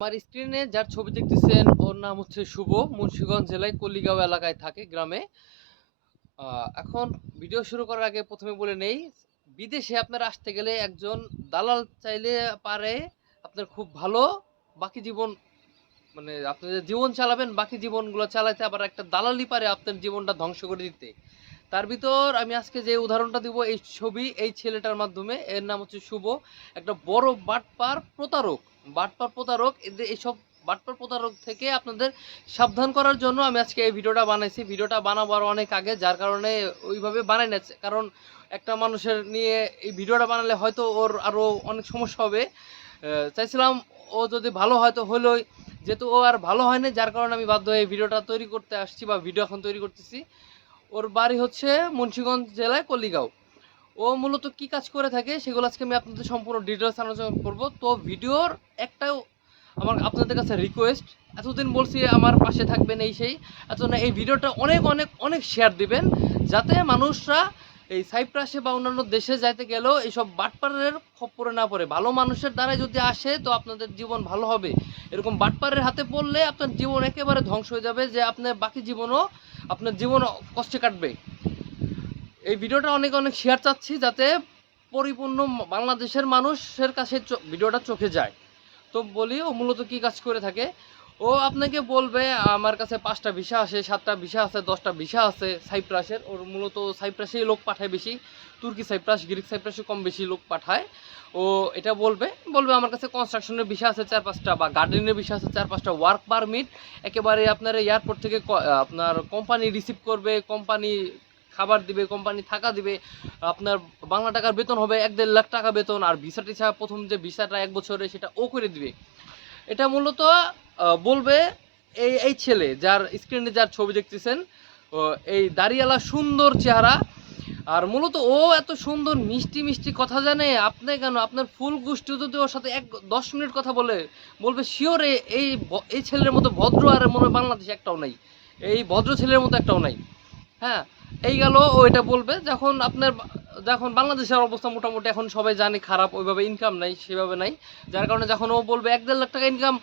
আমার স্ক্রিনে যার ছবি দেখতেছেন, ওর নাম হচ্ছে শুভ, মুন্সিগঞ্জ জেলায় কলিগাঁও এলাকায় থাকে গ্রামে। এখন ভিডিও শুরু করার আগে প্রথমে বলে নেই, বিদেশে আপনার আসতে গেলে একজন দালাল চাইলে পারে আপনার খুব ভালো, বাকি জীবন মানে আপনি যে জীবন চালাবেন, বাকি জীবনগুলো চালাতে আবার একটা দালালি পারে আপনার জীবনটা ধ্বংস করে দিতে। তার ভিতর আমি আজকে যে উদাহরণটা দিব, এই ছবি, এই ছেলেটার মাধ্যমে, এর নাম হচ্ছে শুভ, একটা বড় বাটপার প্রতারক। বাটপার প্রতারক, এদের এইসব বাটপার প্রতারক থেকে আপনাদের সাবধান করার জন্য আমি আজকে এই ভিডিওটা বানাইছি। ভিডিওটা বানাবার অনেক আগে, যার কারণে ওইভাবে বানাই না কারণ একটা মানুষের নিয়ে এই ভিডিওটা বানালে হয়তো ওর আরও অনেক সমস্যা হবে। চাইছিলাম ও যদি ভালো হয়তো হলোই। যেহেতু ও আর ভালো হয়নি যার কারণে আমি বাধ্য হয়ে ভিডিওটা তৈরি করতে আসছি বা ভিডিও এখন তৈরি করতেছি। ওর বাড়ি হচ্ছে মুন্সিগঞ্জ জেলায় কলিগাঁও। ও মূলত কি কাজ করে থাকে সেগুলো আজকে আমি আপনাদের সম্পূর্ণ ডিটেলস আলোচনা করব। তো ভিডিওর একটাও আমার আপনাদের কাছে রিকোয়েস্ট এতদিন বলছি আমার পাশে থাকবেন এই সেই এত না এই ভিডিওটা অনেক অনেক অনেক শেয়ার দিবেন, যাতে মানুষরা এই সাইপ্রাসে বা অন্যান্য দেশে যাইতে গেলেও এইসব বাটপারের খপ্পরে না পড়ে। ভালো মানুষের দ্বারাই যদি আসে, তো আপনাদের জীবন ভালো হবে। এরকম বাটপারের হাতে পড়লে আপনার জীবন একেবারে ধ্বংস হয়ে যাবে, যে আপনার বাকি জীবনও, আপনার জীবন কষ্টে কাটবে। এই ভিডিওটা অনেক অনেক শেয়ার চাচ্ছি যাতে পরিপূর্ণ বাংলাদেশের মানুষের কাছে ভিডিওটা চোখে যায়। তো বলি, ও মূলত কি কাজ করে থাকে? ও আপনাকে বলবে, আমার কাছে পাঁচটা ভিসা আছে, সাতটা ভিসা আছে, দশটা ভিসা আছে সাইপ্রাসের। ওর মূলত সাইপ্রাসেই লোক পাঠায় বেশি, তুর্কি সাইপ্রাস, গ্রিক সাইপ্রাসে কম বেশি লোক পাঠায়। ও এটা বলবে বলবে আমার কাছে কনস্ট্রাকশনের বিষয় আছে চার পাঁচটা বা গার্ডেনের বিষয় আছে চার পাঁচটা ওয়ার্ক পারমিট একেবারে আপনার এয়ারপোর্ট থেকে আপনার কোম্পানি রিসিভ করবে কোম্পানি খাবার দিবে কোম্পানি থাকা দিবে, আপনার বাংলা টাকার বেতন হবে এক দেড় লাখ টাকা বেতন, আর ভিসা টিসা প্রথম যে ভিসাটা এক বছরে সেটা ও করে দিবে। এটা মূলত বলবে এই এই ছেলে যার স্ক্রিনে যার ছবি দেখতেছেন এই দাড়িওয়ালা সুন্দর চেহারা। আর মূলত ও এত সুন্দর, মিষ্টি মিষ্টি কথা জানে, আপনি কেন? আপনার ফুল গোষ্ঠী যদি ওর সাথে এক, দশ মিনিট কথা বলে, বলবে, শিওর এই এই ছেলের মতো ভদ্র আর মনে হয় বাংলাদেশে একটাও নাই। এই ভদ্র ছেলের মতো একটাও নাই। হ্যাঁ? এই গেল, ও এটা বলবে, যখন আপনার, যখন বাংলাদেশের অবস্থা মোটামুটি এখন সবাই জানে খারাপ, ওইভাবে ইনকাম নাই, সেভাবে নাই। যার কারণে যখন ও বলবে, এক দেড় লাখ টাকা ইনকাম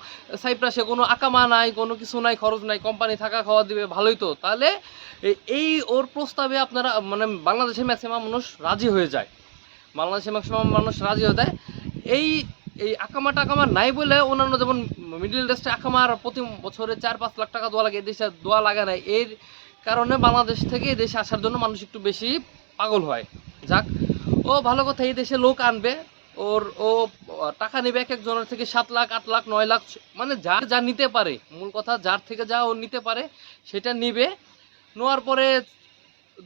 সাইপ্রাসে কোনো আকামা নাই, কোনো কিছু নাই, খরচ নাই কোম্পানি থাকা খাওয়া দিবে, ভালোই তো। তাহলে এই ওর প্রস্তাবে আপনারা মানে বাংলাদেশের ম্যাক্সিমাম মানুষ রাজি হয়ে যায়। বাংলাদেশের ম্যাক্সিমাম মানুষ রাজি হয়ে যায়। এই এই আকামা টাকামা নাই বলে অন্যান্য যেমন মিডিল ডেস্টে আকামার প্রতি বছরে চার পাঁচ লাখ টাকা দোয়া লাগে এই দেশে দোয়া লাগে না। এর কারণে বাংলাদেশ থেকে এই দেশে আসার জন্য মানুষ একটু বেশি পাগল হয়। যাক, ও ভালো কথা, এই দেশে লোক আনবে, ওর, ও টাকা নেবে এক একজনের থেকে সাত লাখ, আট লাখ, নয় লাখ মানে যার যা নিতে পারে, মূল কথা যার থেকে যা ও নিতে পারে সেটা নিবে। নেওয়ার পরে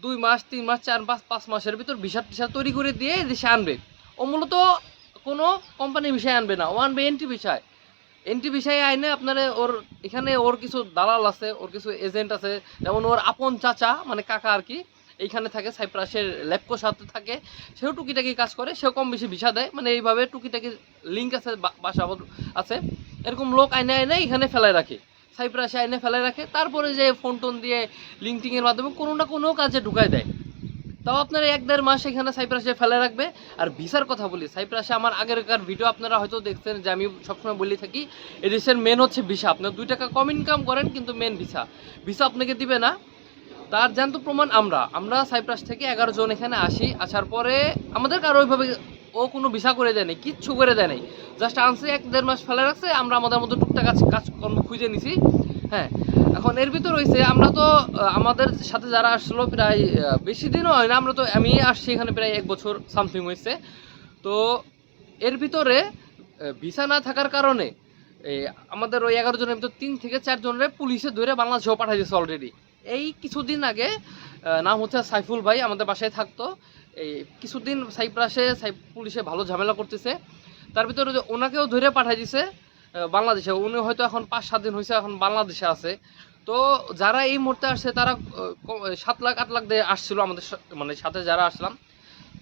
দুই মাস, তিন মাস, চার মাস, পাঁচ মাসের ভিতর ভিসা টিসা তৈরি করে দিয়ে দেশে আনবে। ও মূলত কোনো কোম্পানি বিষয় আনবে না, ও আনবে এন্ট্রি বিষয় এন্ট্রি বিষয়ে আইনে আপনার ওর, এখানে ওর কিছু দালাল আছে, ওর কিছু এজেন্ট আছে, যেমন ওর আপন চাচা মানে কাকা আর কি এইখানে থাকে, সাইপ্রাসের ল্যাপকোর সাথে থাকে, সেও টুকিটাকি কাজ করে, সেও কম বেশি ভিসা দেয় মানে এইভাবে টুকিটাকি লিঙ্ক আছে বাসা আছে, এরকম লোক আইনে আইনে এখানে ফেলায় রাখে, সাইপ্রাসে আইনে ফেলায় রাখে, তারপরে যে ফোন টোন দিয়ে লিঙ্কটিংয়ের মাধ্যমে কোনো না কোনো কাজে ঢুকায় দেয়। তাও আপনারা এক দেড় মাস এখানে সাইপ্রাসে ফেলে রাখবে। আর ভিসার কথা বলি, সাইপ্রাসে আমার আগেরকার ভিডিও আপনারা হয়তো দেখছেন যে আমি সবসময় বলে থাকি, এদেশের মেন হচ্ছে ভিসা। আপনার দুই টাকা কম ইনকাম করেন কিন্তু মেন ভিসা। ভিসা আপনাকে দিবে না। তার জ্যান্ত প্রমাণ আমরা। আমরা সাইপ্রাস থেকে এগারো জন এখানে আসি, আসার পরে আমাদের কারও ওইভাবে ও কোনো ভিসা করে দেয় নাই, কিচ্ছু করে দেয় নাই। জাস্ট আনছে, এক দেড় মাস ফেলে রাখছে, আমরা আমাদের মতো টুকটাক কাজ কাজকর্ম খুঁজে নিছি। হ্যাঁ এখন এর ভিতর হয়েছে আমরা তো আমাদের সাথে যারা আসলো প্রায় বেশি দিনও হয় না, আমরা তো, আমি আসছি এখানে প্রায় এক বছর সামথিং হয়েছে তো এর ভিতরে ভিসা না থাকার কারণে আমাদের ওই এগারো জনের ভিতর তিন থেকে চার জনের পুলিশে ধরে বাংলাদেশেও পাঠাই দিয়েছে অলরেডি এই কিছুদিন আগে নাম হচ্ছে সাইফুল ভাই, আমাদের বাসায় থাকতো। এই কিছুদিন সাইপ্রাসে সাই, পুলিশে ভালো ঝামেলা করতেছে। তার ভিতরে ওনাকেও ধরে পাঠাই দিছে বাংলাদেশে। উনি হয়তো এখন পাঁচ, সাত দিন হয়েছে এখন বাংলাদেশে আছে। তো যারা এই মুহূর্তে আসছে, তারা সাত লাখ, আট লাখ দিয়ে আসছিল আমাদের মানে সাথে যারা আসলাম।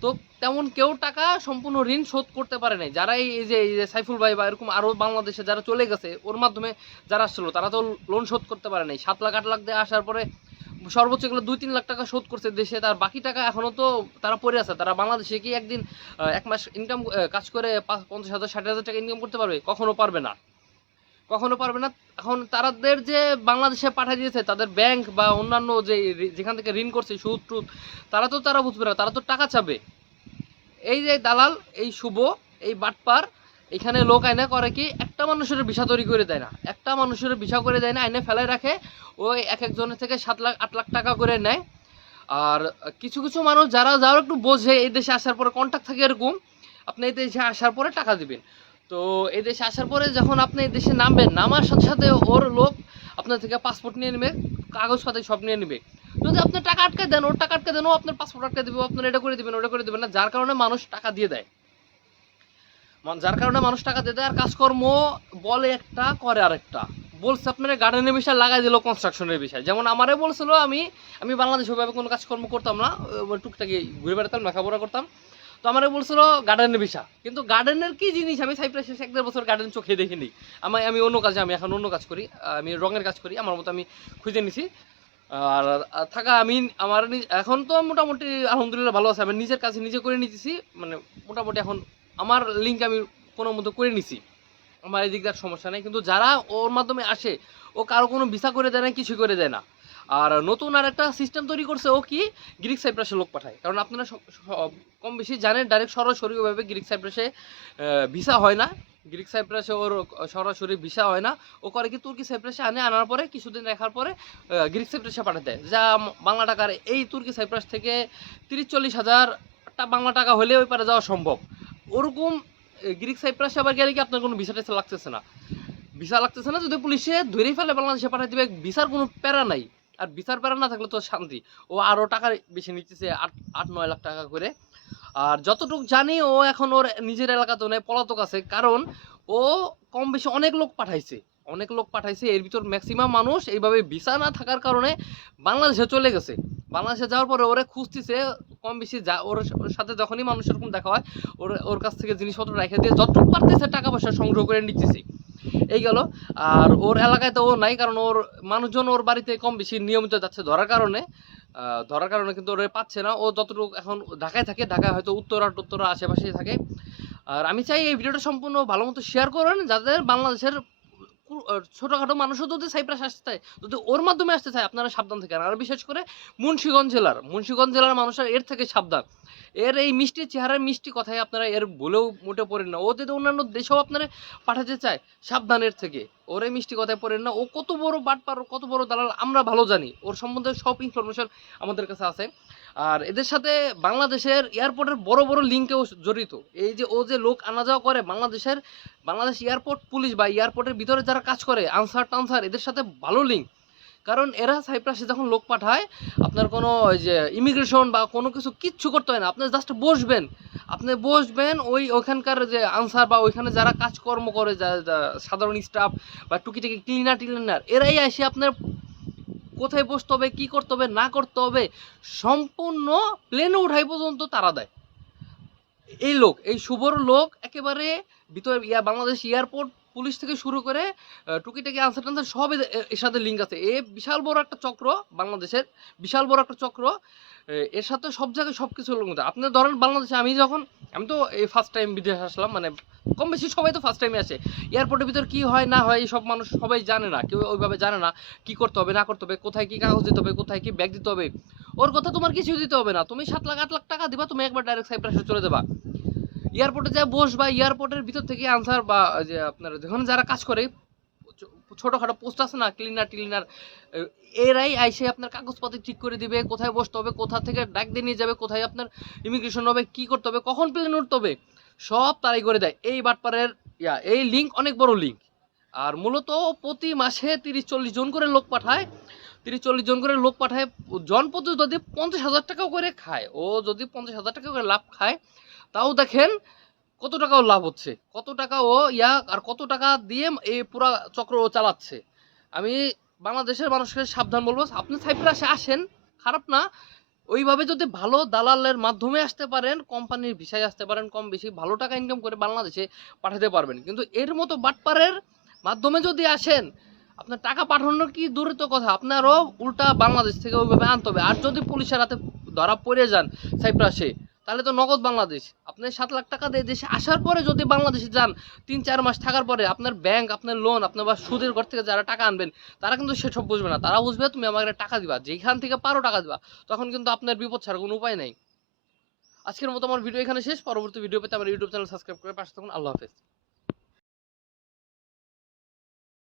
তো তেমন কেউ টাকা সম্পূর্ণ ঋণ শোধ করতে পারে নাই। যারা এই যে এই যে সাইফুল ভাই বা এরকম আরও বাংলাদেশে যারা চলে গেছে, ওর মাধ্যমে যারা আসছিল, তারা তো লোন শোধ করতে পারে নাই। সাত লাখ, আট লাখ দিয়ে আসার পরে সর্বোচ্চ গেলে দুই তিন লাখ টাকা শোধ করছে দেশে, তার বাকি টাকা এখনও তো তারা পড়ে আছে। তারা বাংলাদেশে কি একদিন এক মাস ইনকাম কাজ করে পঞ্চাশ হাজার, ষাট হাজার টাকা ইনকাম করতে পারবে? কখনো পারবে না। কখনো পারবে না। এখন তাদের যে বাংলাদেশে পাঠিয়ে দিয়েছে, তাদের ব্যাংক বা অন্যান্য যে যেখান থেকে ঋণ করছে, সুদ টুদ, তারা তো তারা বুঝবে না, তারা তো টাকা চাবে। এই যে দালাল, এই শুভ, এই বাটপার এখানে লোক আয়না করে কি, একটা মানুষের বিষা তৈরি করে দেয় না। একটা মানুষের বিষা করে দেয় না, আইনে ফেলাই রাখে ওই এক একজনের থেকে সাত লাখ, আট লাখ টাকা করে নেয়। আর কিছু কিছু মানুষ যারা যারা একটু বোঝে, এই দেশে আসার পরে কন্ট্যাক্ট থাকে এরকম, আপনি এই দেশে আসার পরে টাকা দিবেন। তো এই দেশে আসার পরে যখন আপনি এই দেশে নামবেন, নামার সাথে সাথে ওর লোক আপনার থেকে পাসপোর্ট নিয়ে নেবে কাগজপাতি সব নিয়ে নেবে। যদি আপনি টাকা আটকে দেন, ওর টাকা আটকে দেন, ও আপনার পাসপোর্ট আটকে দেবে আপনার এটা করে দিবেন, ওটা করে দিবেন না, যার কারণে মানুষ টাকা দিয়ে দেয়। যার কারণে মানুষ টাকা দেয় আর কাজকর্ম বলে একটা, করে আরেকটা। বলছে আপনার গার্ডেনের বিষয় লাগাই দিল কনস্ট্রাকশনের বিষয়। যেমন আমারে বলছিল আমি আমি বাংলাদেশে ওইভাবে কোনো কাজকর্ম করতাম না টুকটাকি ঘুরে বেড়াতাম, লেখাপড়া করতাম। তো আমারে বলছিল গার্ডেনের বিষয়। কিন্তু গার্ডেনের কি জিনিস? আমি সাইপ্রাসে এক দেড় বছর গার্ডেন চোখে দেখিনি। আমি আমি অন্য কাজে, আমি এখন অন্য কাজ করি, আমি রঙের কাজ করি, আমার মতো আমি খুঁজে নিছি। আর থাকা, আমি, আমার এখন তো মোটামুটি আলহামদুলিল্লাহ ভালো আছে, আমি নিজের কাছে নিজে করে নিতেছি মানে মোটামুটি এখন আমার লিঙ্ক আমি কোনো মতো করে নিছি। আমার এই দিকটার সমস্যা নেই। কিন্তু যারা ওর মাধ্যমে আসে, ও কারও কোনো ভিসা করে দেয় না কিছু করে দেয় না। আর নতুন আর একটা সিস্টেম তৈরি করছে ও কি? গ্রিক সাইপ্রাসে লোক পাঠায়। কারণ আপনারা কম বেশি জানেন ডাইরেক্ট সরাসরিভাবে গ্রিক সাইপ্রাসে ভিসা হয় না। গ্রিক সাইপ্রাসে ওর সরাসরি ভিসা হয় না। ও করে কি তুর্কি সাইপ্রাসে আনে, আনার পরে, কিছুদিন রাখার পরে গ্রিক সাইপ্রাসে পাঠাতে দেয়। যা বাংলা টাকার এই তুর্কি সাইপ্রাস থেকে তিরিশ চল্লিশ হাজারটা বাংলা টাকা হলে ওই পারে যাওয়া সম্ভব। ওরকম গ্রিক সাইপ্রাসে আবার গেলে কি আপনার কোনো ভিসা টিসা লাগতেছে না? ভিসা লাগতেছে না যদি পুলিশে ধরেই ফেলে, বাংলাদেশে পাঠাই দিবে, ভিসার কোনো প্যারা নাই। আর ভিসার প্যারা না থাকলে তো শান্তি। ও আরও টাকা বেশি নিতেছে, আট আট, নয় লাখ টাকা করে। আর যতটুকু জানি, ও এখন ওর নিজের এলাকাতে নেই পলাতক আছে। কারণ ও কম বেশি অনেক লোক পাঠাইছে। অনেক লোক পাঠাইছে, এর ভিতর ম্যাক্সিমাম মানুষ এইভাবে ভিসা না থাকার কারণে বাংলাদেশে চলে গেছে। বাংলাদেশে যাওয়ার পরে ওরে খুঁজতেছে কম বেশি যা, ওর সাথে যখনই মানুষ এরকম দেখা হয়, ওর ওর কাছ থেকে জিনিসপত্র রেখে দিয়ে যতটুকু পারতেছে টাকা পয়সা সংগ্রহ করে নিতেছি। এই গেল। আর ওর এলাকায় তো ও নাই, কারণ ওর মানুষজন ওর বাড়িতে কম বেশি নিয়মিত যাচ্ছে। ধরার কারণে ধরার কারণে কিন্তু ওরে পাচ্ছে না। ও যতটুকু এখন ঢাকায় থাকে, ঢাকায় হয়তো উত্তরা টুত্তরা আশেপাশেই থাকে। আর আমি চাই এই ভিডিওটা সম্পূর্ণ ভালো মতো শেয়ার করেন যাদের বাংলাদেশের ছোটখাটো মানুষও যদি সাইপ্রাস আসতে চায়, যদি ওর মাধ্যমে আসতে চায়, আপনারা সাবধান থাকেন আর বিশেষ করে মুন্সিগঞ্জ জেলার মুন্সিগঞ্জ জেলার মানুষের এর থেকে সাবধান। এর এই মিষ্টি চেহারার মিষ্টি কথায় আপনারা এর বলেও মোটে পড়েন না। ও যদি অন্যান্য দেশেও আপনারা পাঠাতে চায় সাবধানের থেকে। ওর এই মিষ্টি কথায় পড়েন না। ও কত বড় বাটপার, কত বড় দালাল, আমরা ভালো জানি। ওর সম্বন্ধে সব ইনফরমেশন আমাদের কাছে আছে। আর এদের সাথে বাংলাদেশের এয়ারপোর্টের বড় বড় লিঙ্কেও জড়িত। এই যে ও যে লোক আনা যাওয়া করে বাংলাদেশের, বাংলাদেশ এয়ারপোর্ট পুলিশ বা এয়ারপোর্টের ভিতরে যারা কাজ করে, আনসার টানসার, এদের সাথে ভালো লিঙ্ক কারণ এরা সাইপ্রাসে যখন লোক পাঠায়, আপনার কোনো ওই যে ইমিগ্রেশন বা কোনো কিছু কিচ্ছু করতে হয় না। আপনি জাস্ট বসবেন। আপনি বসবেন ওই ওখানকার যে আনসার বা ওইখানে যারা কাজকর্ম করে, যা সাধারণ স্টাফ বা টুকিটাকি ক্লিনার টিলিনার এরাই এসে আপনার কোথায় বসতে হবে, কি করতে হবে, না করতে হবে, সম্পূর্ণ প্লেনে উঠাই পর্যন্ত তারা দেয়। এই লোক, এই শুভর লোক একেবারে ভিতরে ইয়া, বাংলাদেশ এয়ারপোর্ট পুলিশ থেকে শুরু করে টুকিটাকি আনসার টানসার সব এর সাথে লিঙ্ক আছে। এ বিশাল বড় একটা চক্র বাংলাদেশের, বিশাল বড় একটা চক্র এর সাথে সব জায়গায় সব কিছু লিঙ্ক আছে। আপনি ধরেন বাংলাদেশে আমি যখন, আমি তো এই ফার্স্ট টাইম বিদেশে আসলাম মানে কম বেশি সবাই তো ফার্স্ট টাইমে আসে। এয়ারপোর্টের ভিতর কি হয়, না হয় সব মানুষ সবাই জানে না। কেউ ওইভাবে জানে না কি করতে হবে, না করতে হবে, কোথায় কি কাগজ দিতে হবে, কোথায় কি ব্যাগ দিতে হবে। ওর কথা তোমার কিছু দিতে হবে না। তুমি সাত লাখ, আট লাখ টাকা দিবা, তুমি একবার ডাইরেক্ট সাইপ্রাসে চলে যাবা। এয়ারপোর্টে যা বসবা এয়ারপোর্টের ভিতর থেকে আনসার বা যে আপনার, যেখানে যারা কাজ করে, ছোটখাটো পোস্ট আছে না ক্লিনার টিলিনার এরাই আইসে আপনার কাগজপত্র ঠিক করে দিবে, কোথায় বসতে হবে, কোথা থেকে ডাক দিয়ে নিয়ে যাবে, কোথায় আপনার ইমিগ্রেশন হবে, কি করতে হবে, কখন প্লেন উঠতে হবে। সব তারাই করে দেয়। এই বাটপারের ইয়া, এই লিঙ্ক অনেক বড় লিঙ্ক আর মূলত প্রতি মাসে তিরিশ চল্লিশ জন করে লোক পাঠায়। তিরিশ চল্লিশ জন করে লোক পাঠায় জনপ্রতি যদি পঞ্চাশ হাজার টাকাও করে খায়, ও যদি পঞ্চাশ হাজার টাকা করে লাভ খায়, তাও দেখেন কত টাকা ওর লাভ হচ্ছে। কত টাকা ও ইয়া, আর কত টাকা দিয়ে এই পুরা চক্র ও চালাচ্ছে। আমি বাংলাদেশের মানুষকে সাবধান বলব, আপনি সাইপ্রাসে আসেন, খারাপ না। ওইভাবে যদি ভালো দালালের মাধ্যমে আসতে পারেন, কোম্পানির ভিসায় আসতে পারেন, কম বেশি ভালো টাকা ইনকাম করে বাংলাদেশে পাঠাতে পারবেন। কিন্তু এর মতো বাটপারের মাধ্যমে যদি আসেন, আপনার টাকা পাঠানোর কি দূরত্ব কথা? আপনারও উল্টা বাংলাদেশ থেকে ওইভাবে আনতে হবে। আর যদি পুলিশের হাতে ধরা পড়ে যান সাইপ্রাসে তাহলে তো নগদ বাংলাদেশ। আপনি সাত লাখ টাকা দিয়ে দেশে আসার পরে যদি বাংলাদেশে যান, তিন চার মাস থাকার পরে আপনার ব্যাংক আপনার লোন আপনার বা সুদের ঘর থেকে যারা টাকা আনবেন, তারা কিন্তু সেসব বুঝবে না। তারা বুঝবে, তুমি আমাকে টাকা দিবা। যেখান থেকে পারো টাকা দিবা। তখন কিন্তু আপনার বিপদ ছাড়া কোনো উপায় নাই। আজকের মতো আমার ভিডিও এখানে শেষ। পরবর্তী ভিডিও পেতে আমার ইউটিউব চ্যানেল সাবস্ক্রাইব করে পাশে থাকুন। আল্লাহ হাফেজ।